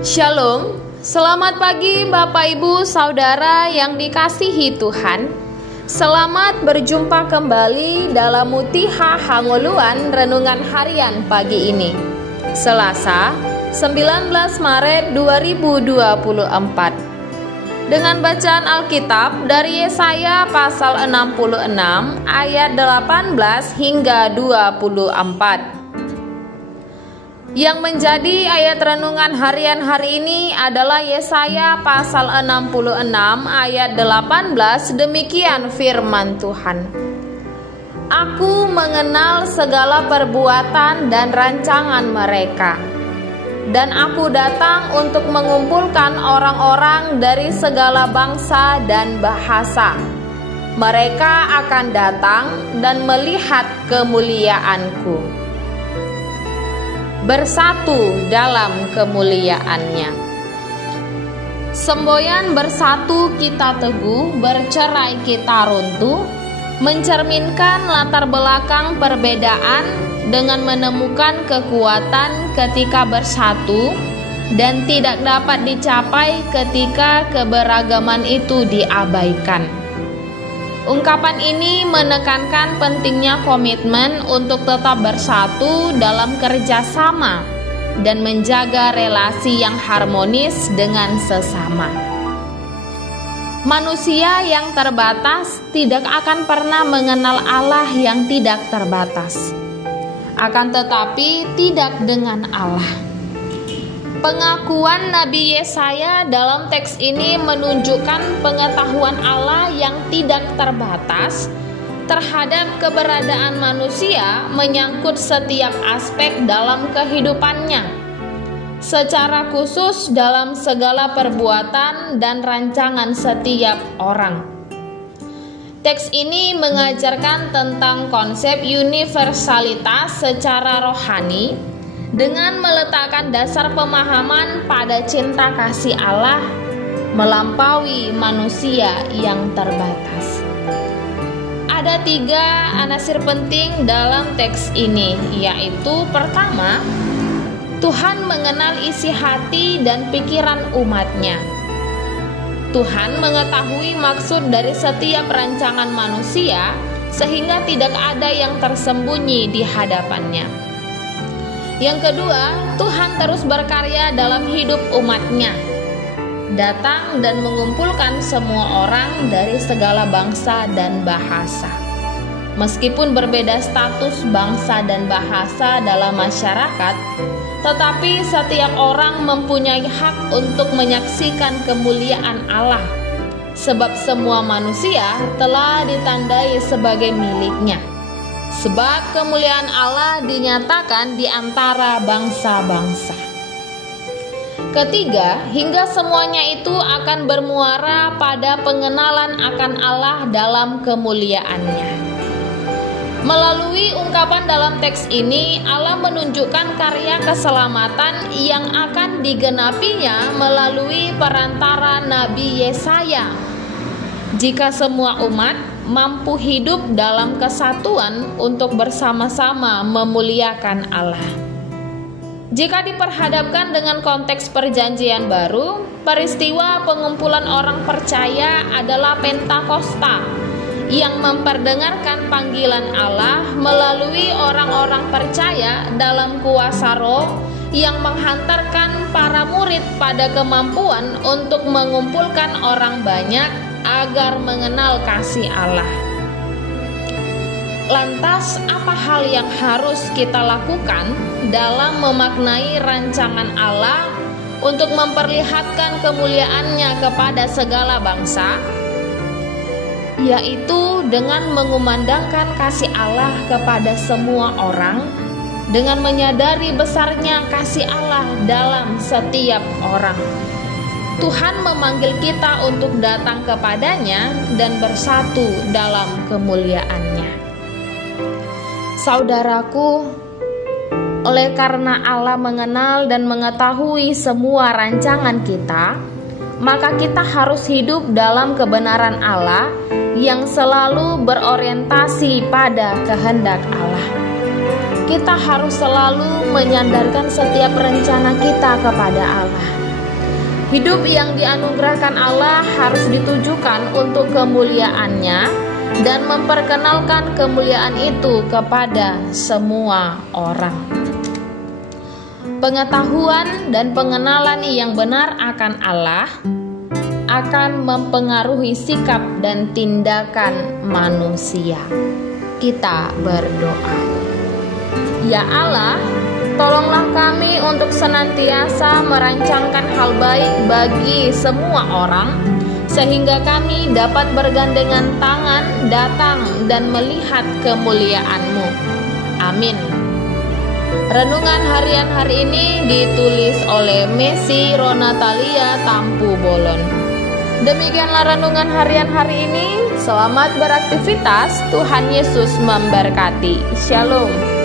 Shalom, selamat pagi Bapak Ibu Saudara yang dikasihi Tuhan. Selamat berjumpa kembali dalam Mutiha Hangoluan Renungan Harian pagi ini, Selasa 19 Maret 2024. Dengan bacaan Alkitab dari Yesaya pasal 66 ayat 18 hingga 24. Yang menjadi ayat renungan harian hari ini adalah Yesaya pasal 66 ayat 18. Demikian firman Tuhan. Aku mengenal segala perbuatan dan rancangan mereka, dan aku datang untuk mengumpulkan orang-orang dari segala bangsa dan bahasa. Mereka akan datang dan melihat kemuliaanku, bersatu dalam kemuliaannya. Semboyan bersatu kita teguh, bercerai kita runtuh, mencerminkan latar belakang perbedaan dengan menemukan kekuatan ketika bersatu, dan tidak dapat dicapai ketika keberagaman itu diabaikan. Ungkapan ini menekankan pentingnya komitmen untuk tetap bersatu dalam kerjasama dan menjaga relasi yang harmonis dengan sesama. Manusia yang terbatas tidak akan pernah mengenal Allah yang tidak terbatas, akan tetapi tidak dengan Allah. Pengakuan Nabi Yesaya dalam teks ini menunjukkan pengetahuan Allah yang tidak terbatas terhadap keberadaan manusia menyangkut setiap aspek dalam kehidupannya, secara khusus dalam segala perbuatan dan rancangan setiap orang. Teks ini mengajarkan tentang konsep universalitas secara rohani dengan meletakkan dasar pemahaman pada cinta kasih Allah melampaui manusia yang terbatas. Ada 3 anasir penting dalam teks ini, yaitu pertama, Tuhan mengenal isi hati dan pikiran umatnya. Tuhan mengetahui maksud dari setiap rancangan manusia sehingga tidak ada yang tersembunyi di hadapannya. Yang kedua, Tuhan terus berkarya dalam hidup umatnya, datang dan mengumpulkan semua orang dari segala bangsa dan bahasa. Meskipun berbeda status bangsa dan bahasa dalam masyarakat, tetapi setiap orang mempunyai hak untuk menyaksikan kemuliaan Allah, sebab semua manusia telah ditandai sebagai miliknya. Sebab kemuliaan Allah dinyatakan di antara bangsa-bangsa. Ketiga, hingga semuanya itu akan bermuara pada pengenalan akan Allah dalam kemuliaannya. Melalui ungkapan dalam teks ini, Allah menunjukkan karya keselamatan yang akan digenapinya melalui perantara Nabi Yesaya. Jika semua umat mampu hidup dalam kesatuan untuk bersama-sama memuliakan Allah. Jika diperhadapkan dengan konteks perjanjian baru, peristiwa pengumpulan orang percaya adalah Pentakosta yang memperdengarkan panggilan Allah melalui orang-orang percaya dalam kuasa Roh yang menghantarkan para murid pada kemampuan untuk mengumpulkan orang banyak agar mengenal kasih Allah. Lantas, apa hal yang harus kita lakukan dalam memaknai rancangan Allah untuk memperlihatkan kemuliaannya kepada segala bangsa? Yaitu dengan mengumandangkan kasih Allah kepada semua orang, dengan menyadari besarnya kasih Allah dalam setiap orang. Tuhan memanggil kita untuk datang kepadanya dan bersatu dalam kemuliaannya. Saudaraku, oleh karena Allah mengenal dan mengetahui semua rancangan kita, maka kita harus hidup dalam kebenaran Allah yang selalu berorientasi pada kehendak Allah. Kita harus selalu menyandarkan setiap rencana kita kepada Allah. Hidup yang dianugerahkan Allah harus ditujukan untuk kemuliaan-Nya dan memperkenalkan kemuliaan itu kepada semua orang. Pengetahuan dan pengenalan yang benar akan Allah akan mempengaruhi sikap dan tindakan manusia. Kita berdoa. Ya Allah, tolonglah kami untuk senantiasa merancangkan hal baik bagi semua orang, sehingga kami dapat bergandengan tangan datang dan melihat kemuliaan-Mu. Amin. Renungan harian hari ini ditulis oleh Messi Ronatalia Tampu Bolon. Demikianlah renungan harian hari ini. Selamat beraktivitas. Tuhan Yesus memberkati. Shalom.